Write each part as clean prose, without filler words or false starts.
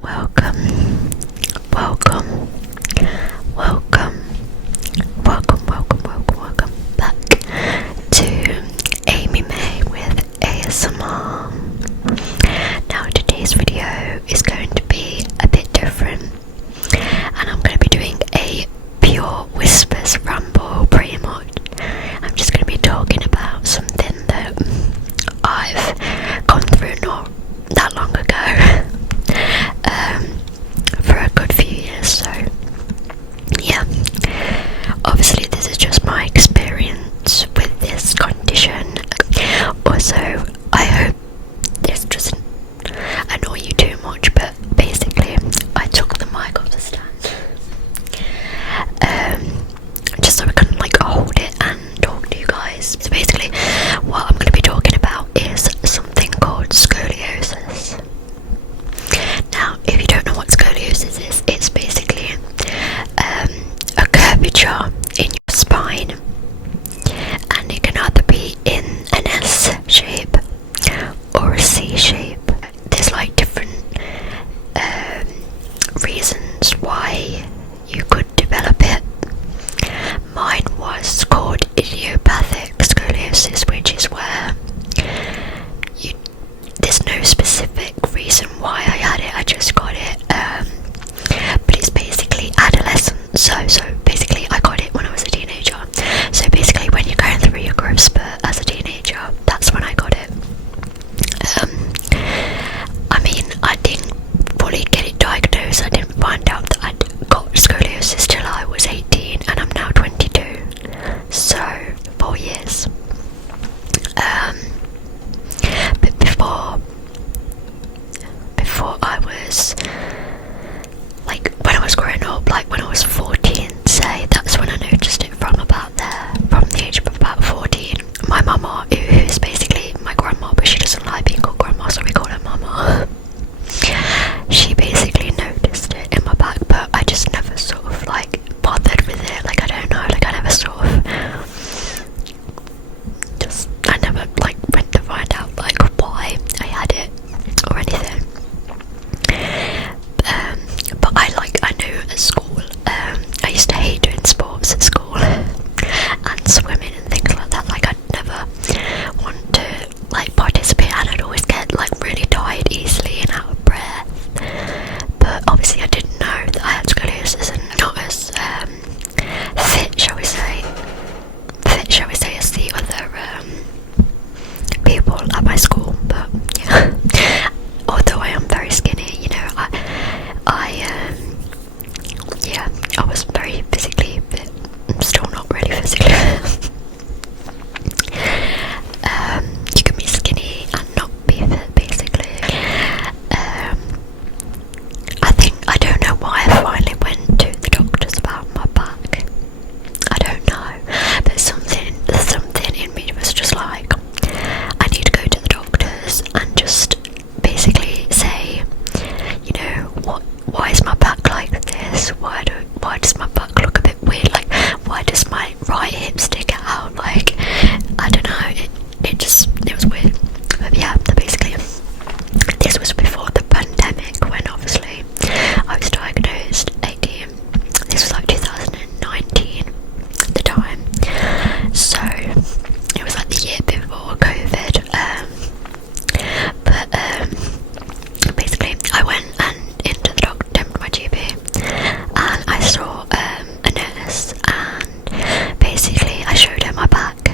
Welcome, welcome, welcome, welcome, welcome, welcome, welcome back to Amy May with ASMR. Now today's video is going to be a bit different, and I'm going to be doing a pure whispers ramble pretty much. I'm just going to be talking about something that I've gone through not that long ago. For a good few years, so yeah, obviously this is just my experience with this condition. Also, I hope this doesn't annoy you too much, but basically I took the mic off the stand just so I can hold it and talk to you guys. So basically what I'm going to be talking about is something called scoliosis. Now, if you don't know what scoliosis is, it's basically a curvature in your spine, and it can either be in an S shape or a C shape. There's different reasons why you could develop it. Mine was called idiopathic scoliosis, which is where there's no specific reason why I had it, I just got it, but it's basically adolescence, so basically I got it when I was a teenager. So basically when you're going through your growth spurt as a teenager, that's when I got it. I mean, I didn't fully get it diagnosed. I didn't find out that I'd got scoliosis till I was 18, and I'm now 22, so 4 years. But before I was when I was growing up, when I was 14, say, that's when I noticed it from the age of about 14. My mama, who is basically my grandma, but she doesn't like being called grandma, so we call her mama. She basically noticed it in my back, but I just never sort of bothered with it. I don't know, I never sort of I never went to find out why I had it or anything. But I knew at school, I used to hate doing sports at school and swimming and things like that. I'd never want to participate, and I'd always get really tired easily and out of breath. But obviously I didn't know that I had scoliosis, and not as fit, shall we say, as the other people at my school. But yeah, although I am very skinny, I was very physically fit. I'm still not really physically fit. You can be skinny and not be fit, basically. I don't know why I finally went to the doctors about my back. I don't know, but something in me was just I need to go to the doctors and just basically say, why is my back like this? Why does my back look a bit weird? Why does my right hip stick out? I don't know, it was weird. But yeah, basically this was before the pandemic, when obviously I was diagnosed 18. This was 2019 at the time, so it was the year before COVID. But basically I went into the doctor, my GP, and I saw a nurse, and basically I showed her my back,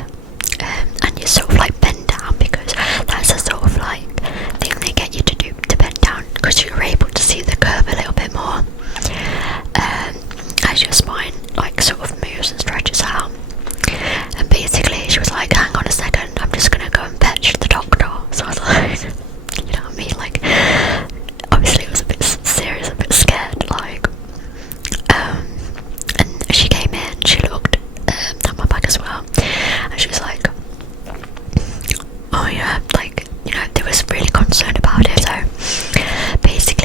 and you sort of bend down, because that's a sort of thing they get you to do, to bend down, because you're able to see the curve a little bit more as your spine sort of moves and stretches out. And basically she was hang on a second, I'm just gonna go and fetch the doctor. So I was you know what I mean, obviously it was a bit serious, a bit scared, and she came in, she looked at my back as well, and she was oh yeah, they was really concerned about it. So basically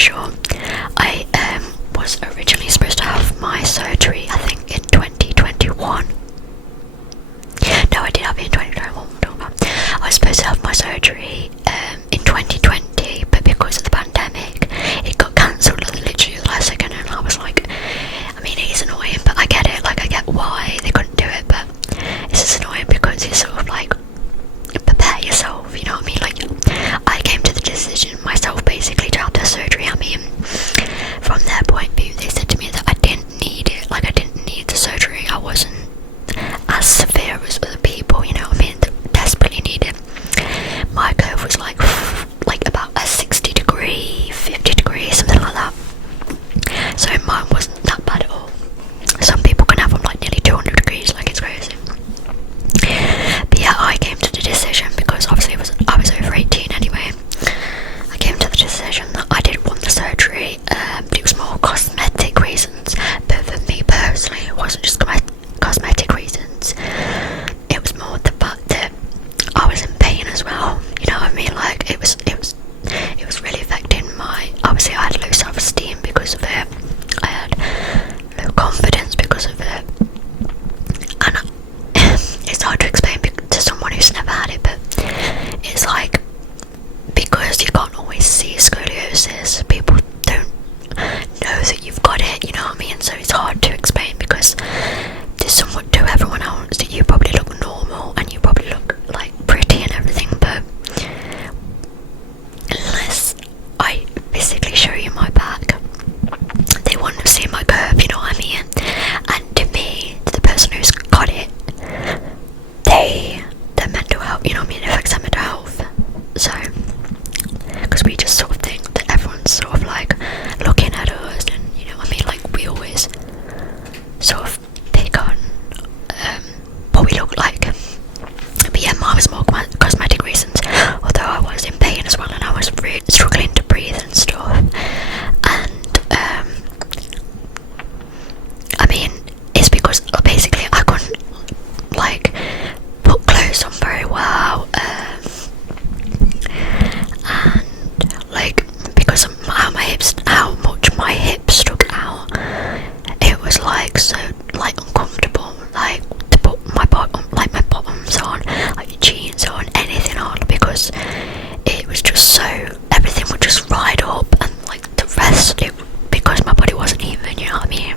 short, I was originally supposed to have my surgery, I think, in 2021. No, I did have it in 2021. What am I talking about? I was supposed to have my surgery in 2020, but because of the pandemic, it got cancelled literally the last second, and I was like, I mean, it is annoying, but I get it. Like, I get why they couldn't do it, but it's just annoying because you sort of like prepare yourself, you know what I mean? Like, I came to the decision myself basically to have the surgery. I mean, from their point of view, they said to me that I didn't need it. Like, I didn't need the surgery. I wasn't as severe as other people, you know what I mean, that desperately need it. My curve was like about a 60 degree, 50 degrees, something like that. So mine wasn't that bad at all. Some people can have them like nearly 200 degrees, like it's crazy. But yeah, I came to the decision, because obviously I was over 18 anyway. I came to the decision that I didn't want the surgery. It was more cosmetic reasons, but for me personally, it wasn't just cosmetic reasons. It was more the fact that I was in pain as well. You know what I mean? Like, it was really affecting my. Obviously, I had low self-esteem because of it. I had low confidence because of it, and it's hard to explain to someone who's never had it, but it's like, because you can't always see scoliosis, people don't know that you've got it, you know what I mean? So it's hard to explain, because to everyone else that you probably look normal and you probably look like pretty and everything, but unless I physically show you my back, they wouldn't have seen my curve, you know what I mean? And to me, to the person who's got it, their mental health, you know what I mean, it affects their mental health. So, because we just sort of think that everyone's sort of like looking at us, and you know what I mean, like we always sort of pick on what we look like. But yeah, mine was more cosmetic reasons, although I was in pain as well, and I was really struggling to breathe and stuff. And I mean, it's because basically I couldn't like put clothes on very well, and like, because of how much my hips stuck out, it was like so like uncomfortable, like to put my bottoms on, like jeans on, anything on, because it was just so, everything would just ride up, and like the rest, because my body wasn't even, you know what I mean?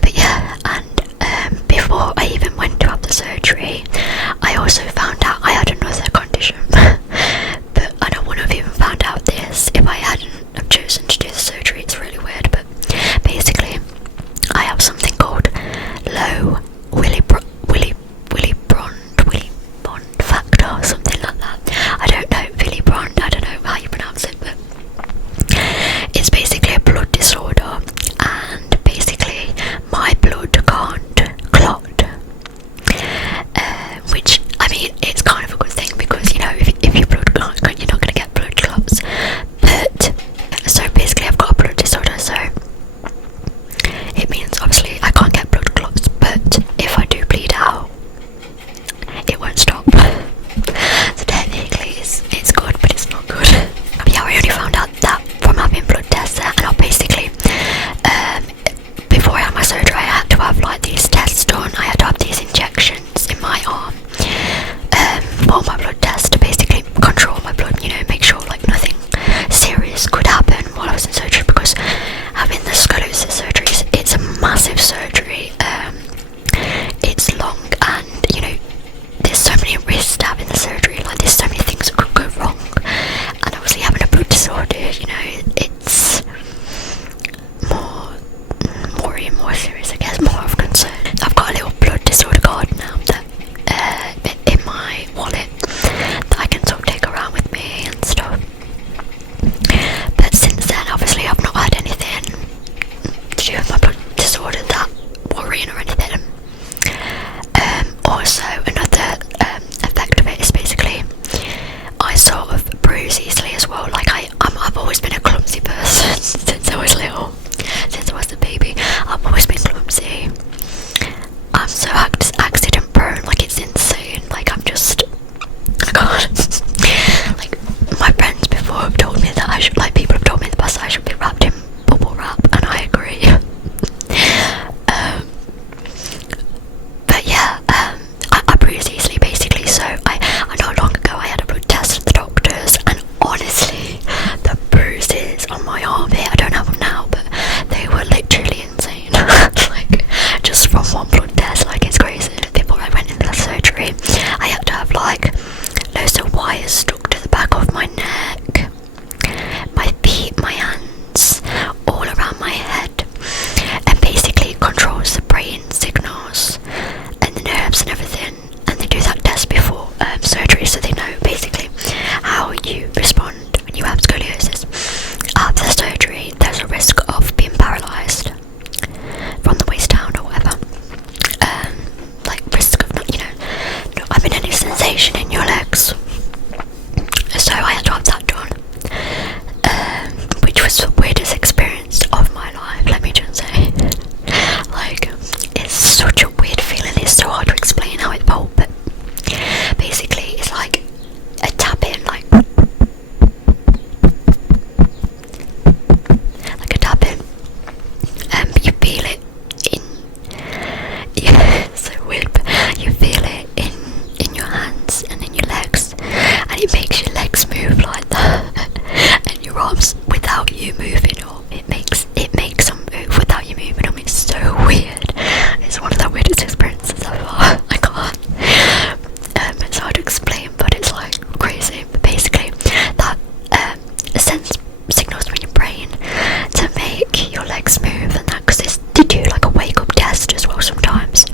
But yeah, and before I even went to have the surgery, I also found out I had another condition. But I don't want to have even found out this if I hadn't have chosen to do the surgery. It's really weird, but basically I have something called low Willy Bond factor, something like that. I don't know, Willy Bond, I don't know how you pronounce it, but it's basically a blood disorder, and basically my blood can't clot. Which, I mean, it's kind of a good thing, because, you know, if your blood clot, you're not going to get blood clots. But, so basically I've got a blood disorder, so it means obviously I can't get blood clots, but if I do bleed out, it won't stop. sensation in your legs. So I had to have that done, which was the weirdest experience of my life, let me just say. Like, it's such a weird feeling, it's so hard to explain how it felt, but basically it's like a tapping, like a tapping, but you feel it in, yeah, it's so weird, but you feel it in your hands and in your legs, and it makes your legs move like that, and your arms without you moving them. It makes them move without you moving them. It's so weird. It's one of the weirdest experiences ever. I can't. It's hard to explain, but it's like crazy. But basically, that sends signals from your brain to make your legs move, and that because they do like a wake up test as well sometimes.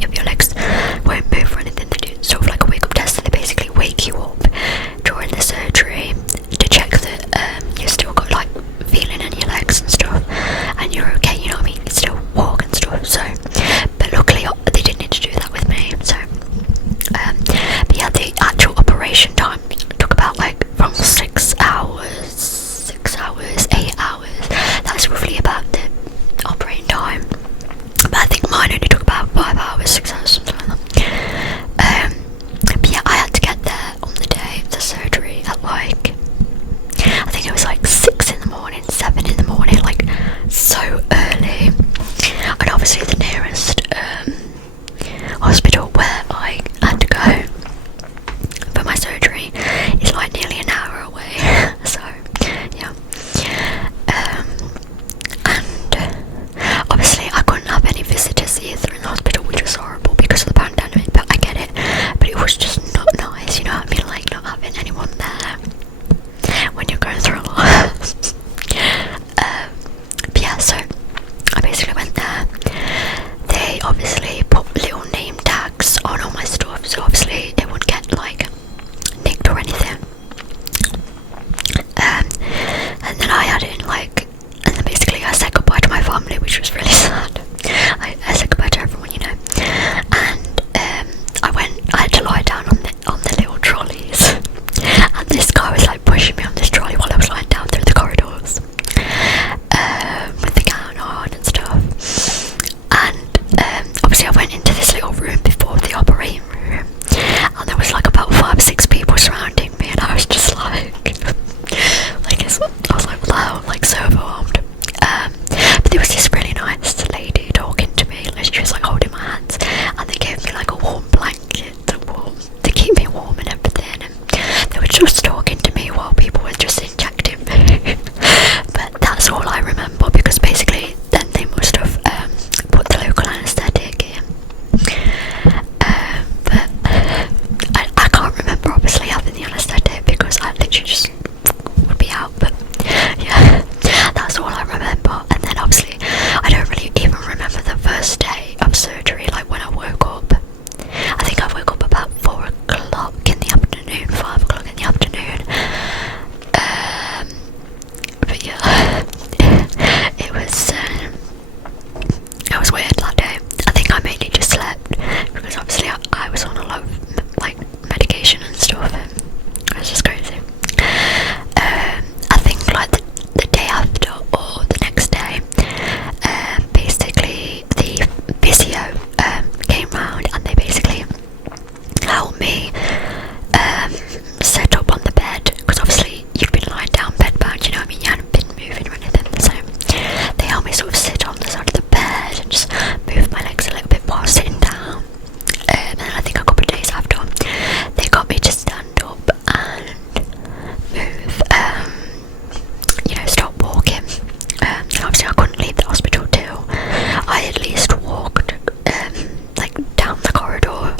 If your legs won't move or anything, they do sort of like a wake up test, and they basically wake you up during the surgery to check that you've still got like feeling in your legs and stuff, and you're okay, you know what I mean, you can still walk and stuff. So, but luckily they didn't need to do that with me. So, but yeah, the actual operation time took about like from 6 hours, 8 hours. That's roughly about the operating time. But I think mine only took about 5 hours, 6 hours, something like that. But yeah, I had to get there on the day of the surgery at like, I think it was like 6 in the morning, 7 in the morning, like so early. And obviously the nearest hospital where I had to go for my surgery is like nearly an hour away. So yeah, and obviously I couldn't have any visitors either in the hospital, which was horrible because of the pandemic, but I get it. But it was just not nice, you know what I mean, like not having anyone there when you're going through a lot. But yeah, so I basically went there. They obviously put little name tags on all my stuff, so obviously it wouldn't get like nicked or anything. And then I had it in like, and then basically I said goodbye to my family, which was really sad. I said goodbye to everyone, you know. And I had to lie down on the little trolleys, and this guy was like pushing me on this trolley while I was lying down through the corridors, with the gown on and stuff. And obviously I went into this little room before the operating room, and there was like about 5 or 6 people surrounding me, and I was just like, I was like, wow, like so overwhelmed. But there was this really nice lady talking to me, like she was like holding my hands, and they gave me like a warm blanket to keep me warm and everything, and they were just talking to me while people were just injecting me. But that's all I remember, because basically then they must have put the local anaesthetic in. But I can't remember obviously having the anaesthetic because I literally just would be out. But yeah, that's all I remember. And then obviously I don't really even remember the first day of surgery, like when I woke up. I think I woke up about 4 o'clock in the afternoon, 5 o'clock in the afternoon. But yeah, it was weird that day. I think I mainly just slept because obviously I was on a lot of like medication and stuff, and it was just crazy. I think like the day after or the next day, basically the physio came round, and they basically helped me set up on the bed, because obviously you've been lying down bedbound, you know what I mean, you hadn't been moving or anything. So they helped me sort of sit on the side of the bed and just move my legs a little bit while sitting down. And then I think a couple of days after, they got me to stand up and move, you know, stop walking. And obviously I couldn't leave the hospital till I at least walked like down the corridor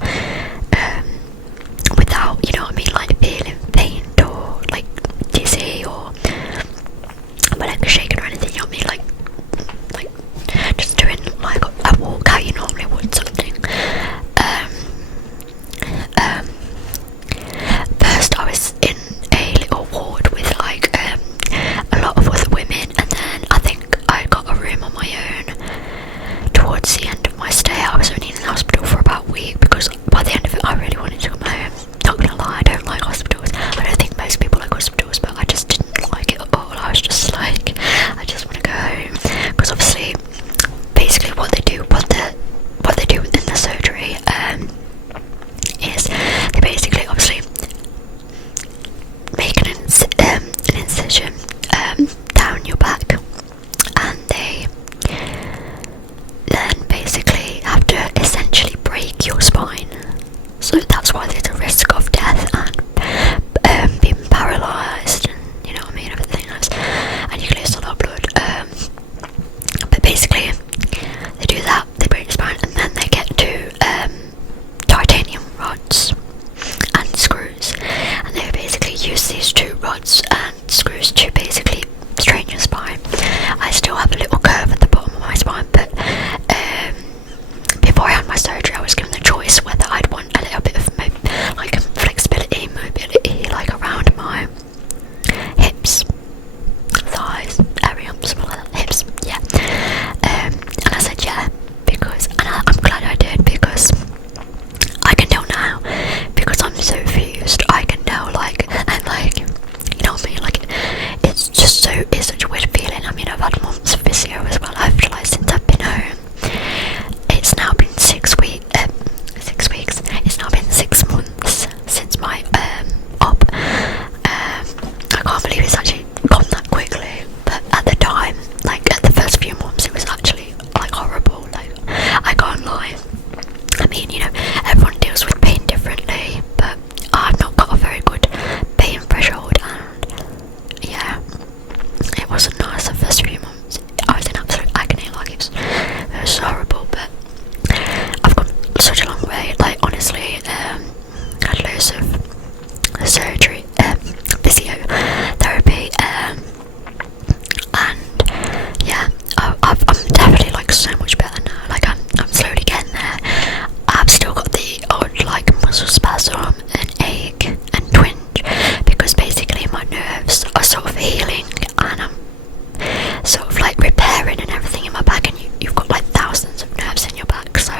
spasm, an ache and twinge, because basically my nerves are sort of healing and I'm sort of like repairing and everything in my back, and you've got like thousands of nerves in your back, so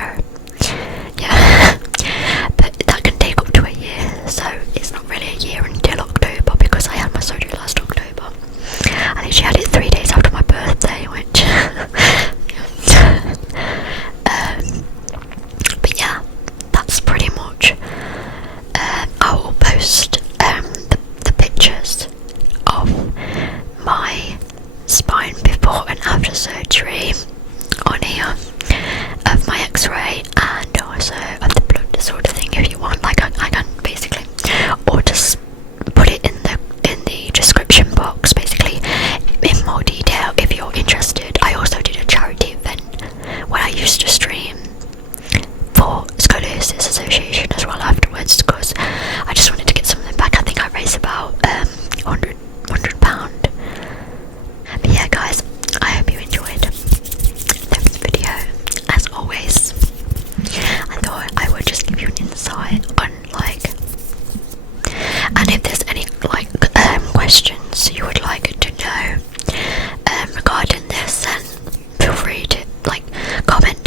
yeah. But that can take up to a year, so it's not really a year until October, because I had my surgery last October. I literally had it 3 days after my birthday, which but yeah, that's pretty much. I will post the pictures of my spine before and after surgery on here, of my x-ray and also of the blood disorder thing, if you want. Like I can basically, or just put it in the description box, basically in more detail if you're interested. I also did a charity event where I used to stream for Scoliosis Association as well afterwards, because I just wanted to get something back. I think I raised about £100. But yeah guys, I hope you enjoyed this video. As always, I thought I would just give you an insight on like, and if there's any like questions you would like to know regarding this, then feel free to like comment